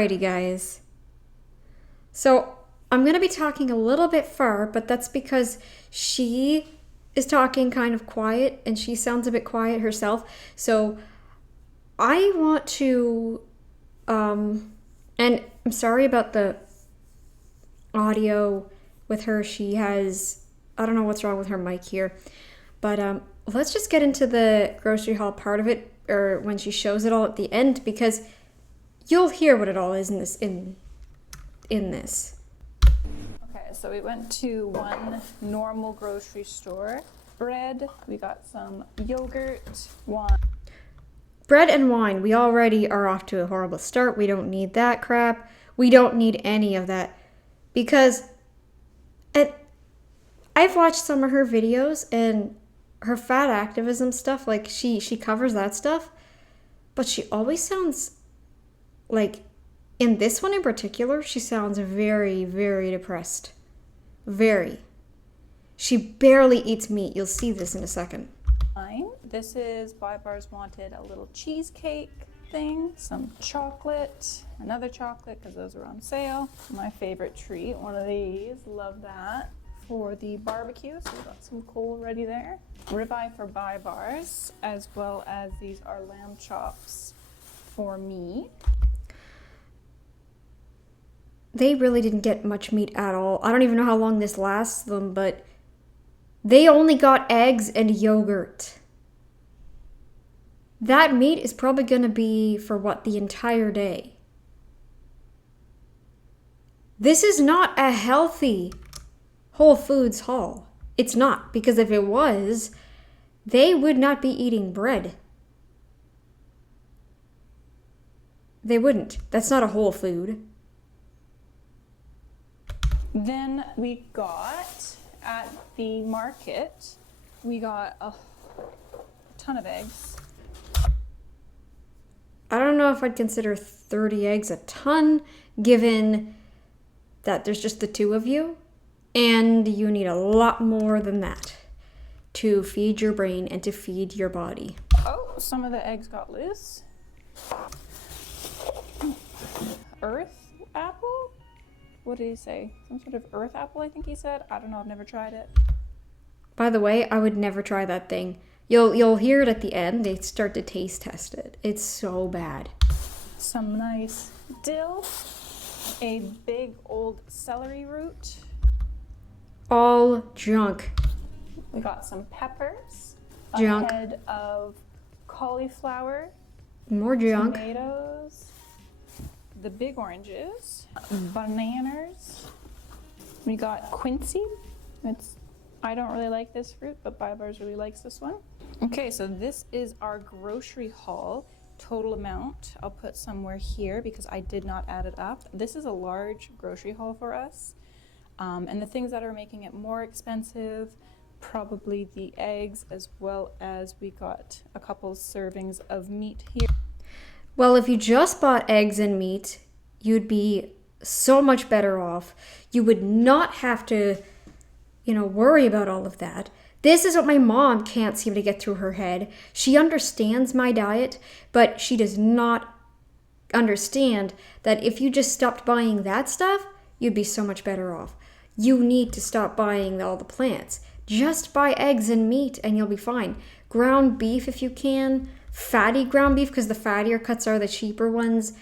Alrighty, guys. So I'm going to be talking a little bit far, but that's because she is talking kind of quiet and she sounds a bit quiet herself. So I want to, and I'm sorry about the audio with her. She has, I don't know what's wrong with her mic here, but let's just get into the grocery haul part of it, or when she shows it all at the end, because you'll hear what it all is in this. Okay, so we went to one normal grocery store. Bread, we got some yogurt, wine. Bread and wine, we already are off to a horrible start. We don't need that crap. We don't need any of that. Because I've watched some of her videos and her fat activism stuff, like she covers that stuff, but she always sounds like, in this one in particular, she sounds very, very depressed. Very. She barely eats meat. You'll see this in a second. This is Buy Bars wanted a little cheesecake thing, some chocolate, another chocolate because those are on sale. My favorite treat, one of these, love that. For the barbecue, so we got some coal ready there. Ribeye for Buy Bars, as well as these are lamb chops for me. They really didn't get much meat at all. I don't even know how long this lasts them, but they only got eggs and yogurt. That meat is probably going to be for what, the entire day. This is not a healthy Whole Foods haul. It's not, because if it was, they would not be eating bread. They wouldn't. That's not a whole food. Then we got, at the market, we got a ton of eggs. I don't know if I'd consider 30 eggs a ton, given that there's just the two of you, and you need a lot more than that to feed your brain and to feed your body. Oh, some of the eggs got loose. Earth apple? What did he say? Some sort of earth apple, I think he said. I don't know, I've never tried it. By the way, I would never try that thing. You'll hear it at the end. They start to taste test it. It's so bad. Some nice dill. A big old celery root. All junk. We got some peppers. Junk. A head of cauliflower. More junk. Tomatoes. The big oranges. Bananas. We got quincy. I don't really like this fruit, but Buy Bars really likes this one. Okay, so this is our grocery haul. Total amount, I'll put somewhere here because I did not add it up. This is a large grocery haul for us. And the things that are making it more expensive, probably the eggs, as well as we got a couple servings of meat here. Well, if you just bought eggs and meat, you'd be so much better off. You would not have to, worry about all of that. This is what my mom can't seem to get through her head. She understands my diet, but she does not understand that if you just stopped buying that stuff, you'd be so much better off. You need to stop buying all the plants. Just buy eggs and meat and you'll be fine. Ground beef if you can. Fatty ground beef, because the fattier cuts are the cheaper ones.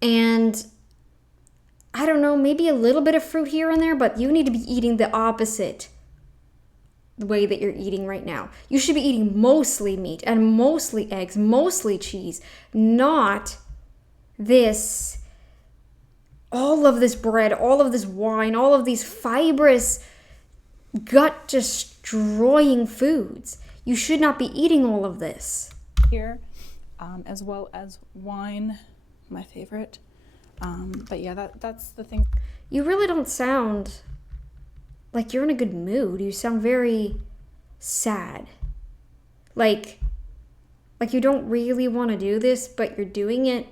And I don't know, maybe a little bit of fruit here and there, but you need to be eating the opposite the way that you're eating right now. You should be eating mostly meat and mostly eggs, mostly cheese, not all of this bread, all of this wine, all of these fibrous, gut-destroying foods. You should not be eating all of this. Here, as well as wine, my favorite. But yeah, that's the thing. You really don't sound like you're in a good mood. You sound very sad. Like you don't really want to do this, but you're doing it.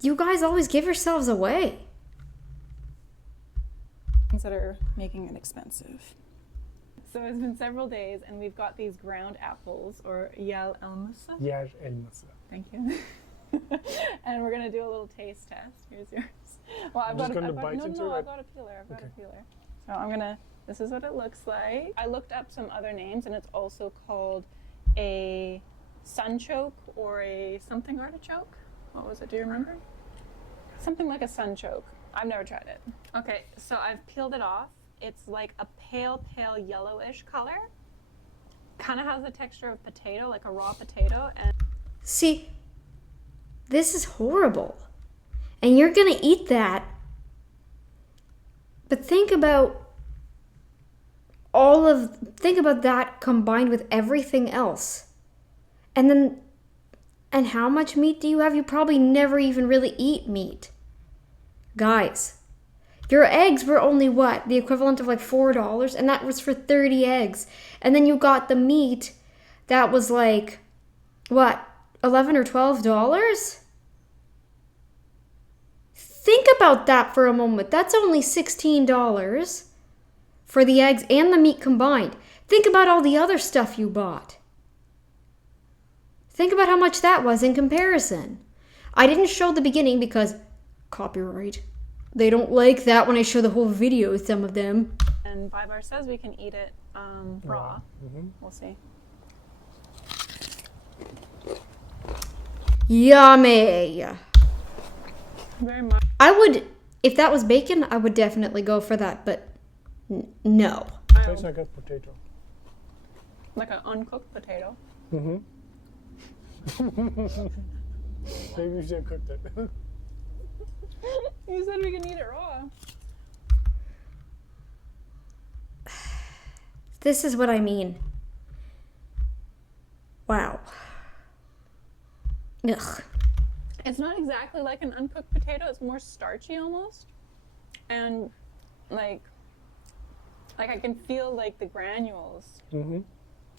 You guys always give yourselves away. Things that are making it expensive. So it's been several days, and we've got these ground apples, or yel elmusa. Yer elması. Thank you. And we're gonna do a little taste test. Here's yours. Well, I've Just got gonna no, bite into no, it? I've got a peeler. I've got Okay. a peeler. So I'm gonna. This is what it looks like. I looked up some other names, and it's also called a sunchoke or a something artichoke. What was it? Do you remember? Something like a sunchoke. I've never tried it. Okay, so I've peeled it off. It's like a pale yellowish color. Kind of has the texture of potato, like a raw potato, and See, this is horrible. And you're gonna eat that. But think about that combined with everything else. And how much meat do you have? You probably never even really eat meat. Guys, your eggs were only what? The equivalent of like $4, and that was for 30 eggs. And then you got the meat that was like, what, $11 or $12? Think about that for a moment. That's only $16 for the eggs and the meat combined. Think about all the other stuff you bought. Think about how much that was in comparison. I didn't show the beginning because copyright. They don't like that when I show the whole video with some of them. and Bybar says we can eat it raw. Mm-hmm. We'll see. Yummy. Very much. I would, if that was bacon, I would definitely go for that, but no. Tastes like a potato. Like an uncooked potato. Mm-hmm. Maybe you should have cooked it. You said we can eat it raw. This is what I mean. Wow. Ugh. It's not exactly like an uncooked potato. It's more starchy almost, and like I can feel like the granules. Mm-hmm.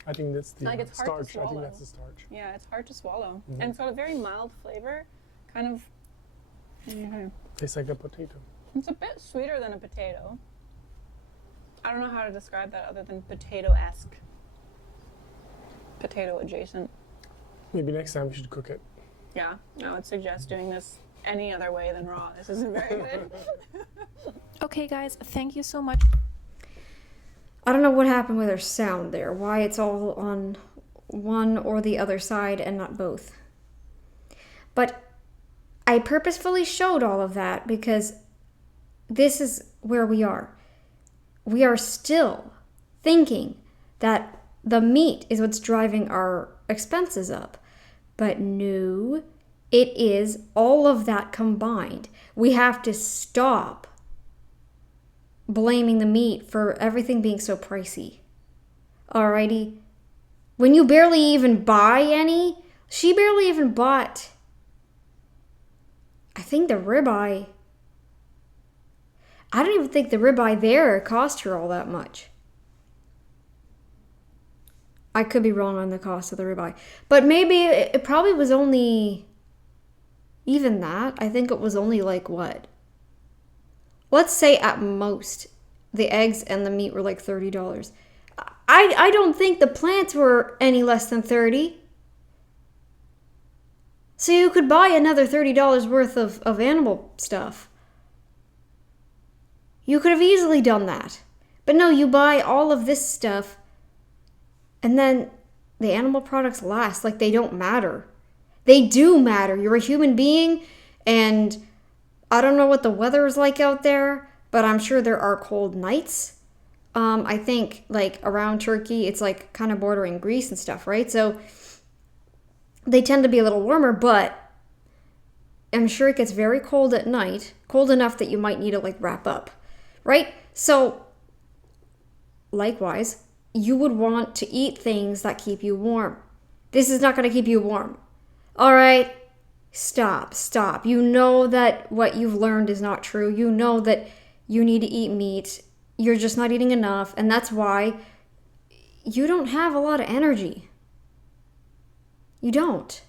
I think that's the Like, it's hard to starch. I think swallow. that's the starch. Yeah, it's hard to swallow, Mhm. and it's got a very mild flavor. Kind of. Tastes like a potato. It's a bit sweeter than a potato. I don't know how to describe that other than potato-esque. Potato adjacent. Maybe next time we should cook it. Yeah, I would suggest doing this any other way than raw. This isn't very good. Okay, guys, thank you so much. I don't know what happened with our sound there. Why it's all on one or the other side and not both. But I purposefully showed all of that because this is where we are. We are still thinking that the meat is what's driving our expenses up. But no, it is all of that combined. We have to stop blaming the meat for everything being so pricey. Alrighty? When you barely even buy any, she barely even bought, I think the ribeye. I don't even think the ribeye there cost her all that much. I could be wrong on the cost of the ribeye. But maybe it probably was only even that. I think it was only like what? Let's say at most the eggs and the meat were like $30. I don't think the plants were any less than $30. So you could buy another $30 worth of animal stuff. You could have easily done that. But no, you buy all of this stuff and then the animal products last like they don't matter. They do matter. You're a human being, and I don't know what the weather is like out there, but I'm sure there are cold nights. I think like around Turkey, it's like kind of bordering Greece and stuff, right? So they tend to be a little warmer, but I'm sure it gets very cold at night, cold enough that you might need to like wrap up, right? So likewise, you would want to eat things that keep you warm. This is not going to keep you warm. All right, stop. You know that what you've learned is not true. You know that you need to eat meat. You're just not eating enough, and that's why you don't have a lot of energy. You don't.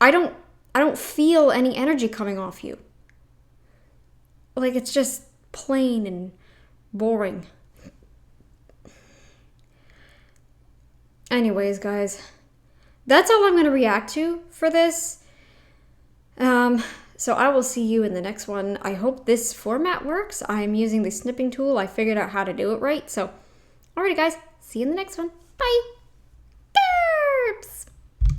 I don't feel any energy coming off you. Like, it's just plain and boring. Anyways, guys, that's all I'm going to react to for this. So I will see you in the next one. I hope this format works. I'm using the snipping tool. I figured out how to do it right. So, alrighty guys, see you in the next one. Bye. Derps!